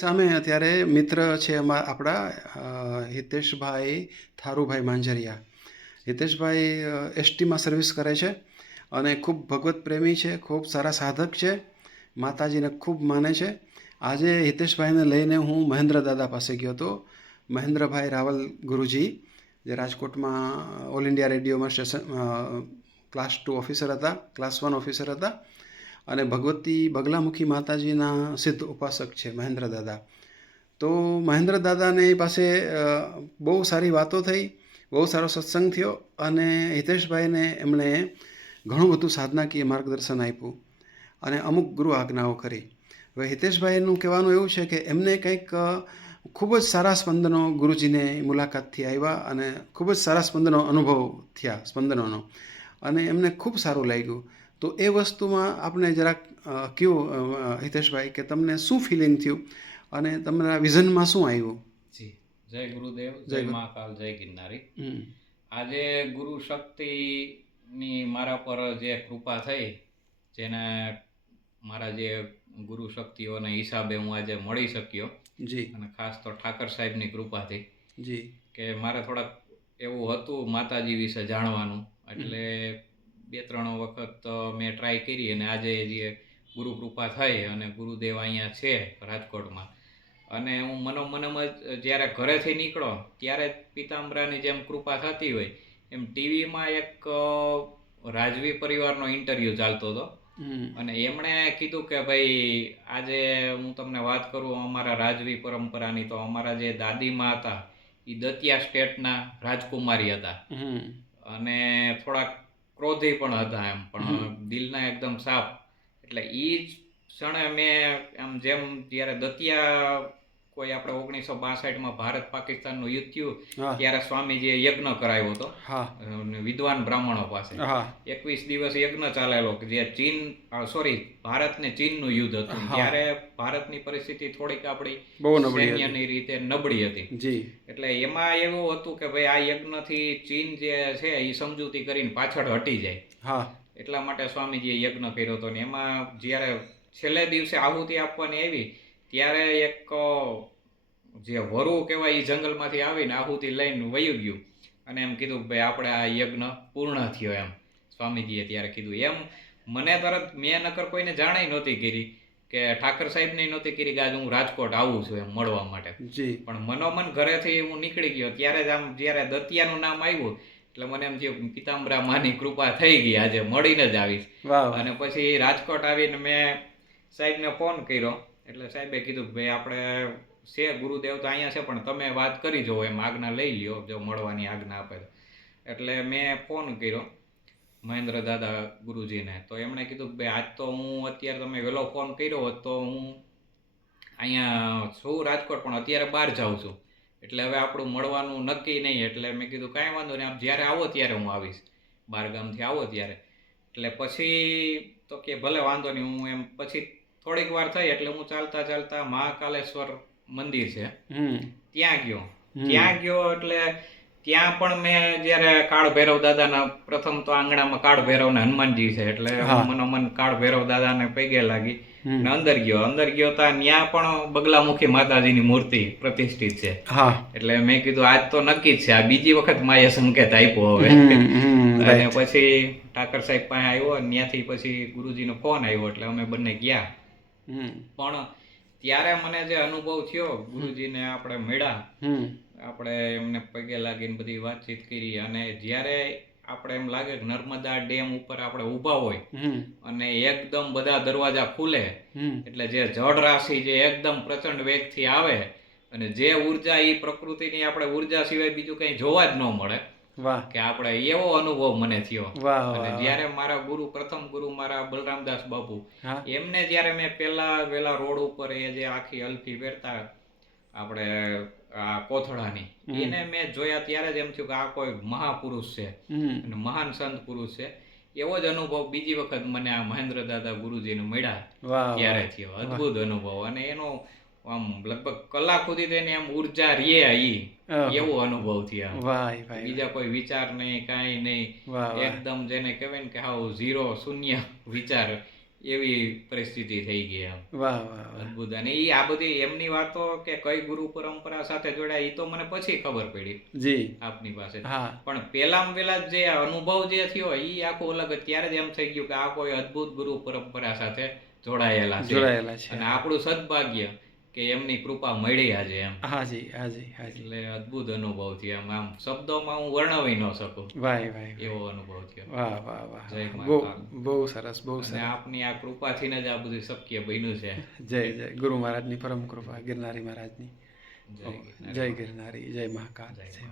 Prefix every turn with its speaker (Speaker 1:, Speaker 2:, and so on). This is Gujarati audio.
Speaker 1: સામે અત્યારે મિત્ર છે અમારા આપણા હિતેશભાઈ થારુભાઈ માંજરિયા. હિતેશભાઈ એસટીમાં સર્વિસ કરે છે અને ખૂબ ભગવત પ્રેમી છે, ખૂબ સારા સાધક છે, માતાજીને ખૂબ માને છે. આજે હિતેશભાઈને લઈને હું મહેન્દ્ર દાદા પાસે ગયો હતો. મહેન્દ્રભાઈ રાવલ ગુરુજી, જે રાજકોટમાં ઓલ ઇન્ડિયા રેડિયોમાં સ્ટેશન ક્લાસ ટુ ઓફિસર હતા, ક્લાસ વન ઓફિસર હતા. અને ભગવતી બગલામુખી માતાજીના સિદ્ધ ઉપાસક છે મહેન્દ્ર દાદા. તો મહેન્દ્ર દાદાને પાસે બહુ સારી વાતો થઈ, બહુ સારો સત્સંગ થયો અને હિતેશભાઈને એમણે ઘણું બધું સાધનાકીય માર્ગદર્શન આપ્યું અને અમુક ગુરુ આજ્ઞાઓ કરી. હવે હિતેશભાઈનું કહેવાનું એવું છે કે એમને કંઈક ખૂબ જ સારા સ્પંદનો ગુરુજીને મુલાકાતથી આવ્યા અને ખૂબ જ સારા સ્પંદનો અનુભવ થયા સ્પંદનોનો. અને એમને ખૂબ સારું લાગ્યું. તો એ વસ્તુમાં આપણે જરાક અ, હિતેશભાઈ કે તમને શું ફિલિંગ થયું? અને તમારા વિઝનમાં શું આવ્યું?
Speaker 2: જી. જય ગુરુદેવ
Speaker 1: જય
Speaker 2: મહાકાલ જય ગિરનારી. આજે ગુરુ શક્તિની મારા પર જે કૃપા થઈ જેને મારા જે ગુરુ શક્તિઓના હિસાબે હું આજે મળી શક્યો
Speaker 1: જી.
Speaker 2: અને ખાસ તો ઠાકર સાહેબની કૃપાથી
Speaker 1: જી.
Speaker 2: કે મારે થોડાક એવું હતું માતાજી વિશે જાણવાનું એટલે બે ત્રણ વખત મેં ટ્રાય કરી અને આજે જે ગુરુ કૃપા થઈ અને ગુરુદેવ અહીંયા છે રાજકોટમાં. અને હું મનોમનમ જ જ્યારે ઘરેથી નીકળો ત્યારે જ પિતાંબરાની જેમ કૃપા થતી હોય એમ ટીવીમાં એક રાજવી પરિવારનો ઇન્ટરવ્યૂ ચાલતો હતો. અને એમણે કીધું કે ભાઈ આજે હું તમને વાત કરું અમારા રાજવી પરંપરાની તો અમારા જે દાદીમાં હતા એ દતિયા સ્ટેટના રાજકુમારી હતા. અને થોડાક ક્રોધી પણ હતા એમ પણ દિલના એકદમ સાફ એટલે એ જ ક્ષણે મેં આમ જેમ જ્યારે દતિયા કોઈ આપણે ઓગણીસો બાસઠમાં ભારત પાકિસ્તાનનું યુદ્ધ થયું ત્યારે સ્વામીજીએ યજ્ઞ કરાયો હતો. વિદ્વાન બ્રાહ્મણો પાસે. એકવીસ દિવસ યજ્ઞ ચાલેલો કે જે ચીન સોરી ભારત ને ચીનનું યુદ્ધ હતું. ત્યારે ભારતની પરિસ્થિતિ થોડીક આપણી
Speaker 1: નબળી હતી.
Speaker 2: સૈન્યની રીતે નબળી હતી. એટલે એમાં એવું હતું કે ભાઈ આ યજ્ઞથી ચીન જે છે એ સમજૂતી કરીને પાછળ હટી જાય. એટલા માટે સ્વામીજીએ યજ્ઞ કર્યો હતો. ને એમાં જ્યારે છેલ્લે દિવસે આહુતિ આપવાની આવી ત્યારે એક જે વરુ કહેવાય એ જંગલમાંથી આવીને આહુતિ લઈને વયું ગયું. અને એમ કીધું ભાઈ આપણે આ યજ્ઞ પૂર્ણ થયો એમ. સ્વામીજીએ ત્યારે કીધું એમ. મને તરત મેં નકર કોઈને જાણે નહોતી કરી કે ઠાકર સાહેબને નહોતી કરી કે આજે હું રાજકોટ આવું છું એમ મળવા માટે. પણ મનોમન ઘરેથી હું નીકળી ગયો. ત્યારે જ આમ જ્યારે દતિયાનું નામ આવ્યું એટલે મને એમ થયું પિતાંબરા માની કૃપા થઈ ગઈ આજે મળીને જ આવીશ. અને પછી રાજકોટ આવીને મેં સાહેબને ફોન કર્યો. એટલે સાહેબે કીધું ભાઈ, આપણે છે, ગુરુદેવ તો અહીંયા છે, પણ તમે વાત કરી જુઓ એમ આજ્ઞા લઈ લ્યો, જો મળવાની આજ્ઞા આપે એટલે મેં ફોન કર્યો મહેન્દ્ર દાદા ગુરુજીને. તો એમણે કીધું કે ભાઈ, આજ તો હું અત્યારે તમે વહેલો ફોન કર્યો હોત તો હું અહીંયા છું રાજકોટ, પણ અત્યારે બહાર જાઉં છું. એટલે હવે આપણું મળવાનું નક્કી નહીં. એટલે મેં કીધું કાંઈ વાંધો નહીં, આપ જ્યારે આવો ત્યારે હું આવીશ. બાર ગામથી આવો ત્યારે. એટલે પછી તો કે ભલે વાંધો નહીં, હું એમ પછી થોડીક વાર થઈ એટલે હું ચાલતા ચાલતા મહાકાલેશ્વર મંદિર છે ત્યાં ગયો. ત્યાં ગયો એટલે ત્યાં પણ મેં જયારે કાળ ભૈરવ દાદાના પ્રથમ તો આંગણામાં કાળ ભૈરવ ને હનુમાનજી છે એટલે મનોમન કાળ ભૈરવ દાદાને પૈગે લાગી ને અંદર ગયો. અંદર ગયો તા ત્યાં પણ બગલામુખી માતાજીની મૂર્તિ પ્રતિષ્ઠિત છે. એટલે મેં કીધું આજ તો નક્કી જ છે. આ બીજી વખત માએ સંકેત આપ્યો હવે. અને પછી ઠાકર સાહેબ પાસે આવ્યો ત્યાંથી પછી ગુરુજીનો ફોન આવ્યો એટલે અમે બંને ગયા. પણ ત્યારે મને જે અનુભવ થયો ગુરુજીને આપણે મળ્યા આપણે એમને પગે લાગીને બધી વાતચીત કરી અને જ્યારે આપણે એમ લાગે કે નર્મદા ડેમ ઉપર આપણે ઊભા હોય અને એકદમ બધા દરવાજા ખુલે એટલે જે જળ રાશિ જે એકદમ પ્રચંડ વેગથી આવે અને જે ઊર્જા એ પ્રકૃતિની આપણે ઊર્જા સિવાય બીજું કંઈ જોવા જ ન મળે
Speaker 1: વાહ.
Speaker 2: કે આપણે એવો અનુભવ મને થયો. અને જ્યારે મારા ગુરુ પ્રથમ ગુરુ મારા બલરામદાસ બાપુ એમને જ્યારે મેં પેલા વેલા રોડ ઉપર એ જે આખી અલફી પહેરતા આપણે આ કોથળાની. એને મેં જોયા ત્યારે જ એમ થયું કે આ કોઈ મહાપુરુષ છે. અને મહાન સંત પુરુષ છે. એવો જ અનુભવ બીજી વખત મને આ મહેન્દ્ર દાદા ગુરુજીને મળ્યા ત્યારે થયો. અદ્ભુત અનુભવ. અને એનો આમ લગભગ કલાક સુધી તેની આમ ઊર્જા રે
Speaker 1: આવી
Speaker 2: એવો અનુભવ થયો આમ.
Speaker 1: ભાઈ
Speaker 2: બીજા કોઈ વિચાર નહીં કાંઈ નહીં. એકદમ જેને કહેવાય ને કે હાવ ઝીરો શૂન્ય વિચાર એવી પરિસ્થિતિ થઈ ગઈ એમ
Speaker 1: વાહ વાહ વાહ.
Speaker 2: અદ્ભુત. અને એ આ બધી એમની વાતો કે કઈ ગુરુ પરંપરા સાથે જોડાય એ તો મને પછી ખબર પડી.
Speaker 1: જી.
Speaker 2: આપની પાસે. પણ પેલામાં પેલા જે અનુભવ જે થયો ઈ આખું અલગ ત્યારે જ એમ થઈ ગયું કે આ કોઈ અદ્ભુત ગુરુ પરંપરા સાથે જોડાયેલા છે.
Speaker 1: જોડાયેલા છે.
Speaker 2: અને આપણું સદભાગ્ય કે એમની કૃપા મળી આજે એમ.
Speaker 1: હાજી હાજી હાજી.
Speaker 2: એટલે અદ્ભુત અનુભવ થયો એમ. આમ શબ્દોમાં હું વર્ણવી ન શકું.
Speaker 1: વાહ વાહ
Speaker 2: એવો અનુભવ થયો
Speaker 1: વાહ વાહ વાહ.
Speaker 2: જય
Speaker 1: બહુ બહુ સરસ બહુ સરસ.
Speaker 2: આપની આ કૃપાથી જ આ બધું શક્ય બન્યું છે.
Speaker 1: જય જય. ગુરુ મહારાજની પરમ કૃપા ગિરનારી મહારાજની.
Speaker 2: જય ગિરનારી.
Speaker 1: જય મહાકાલ. જય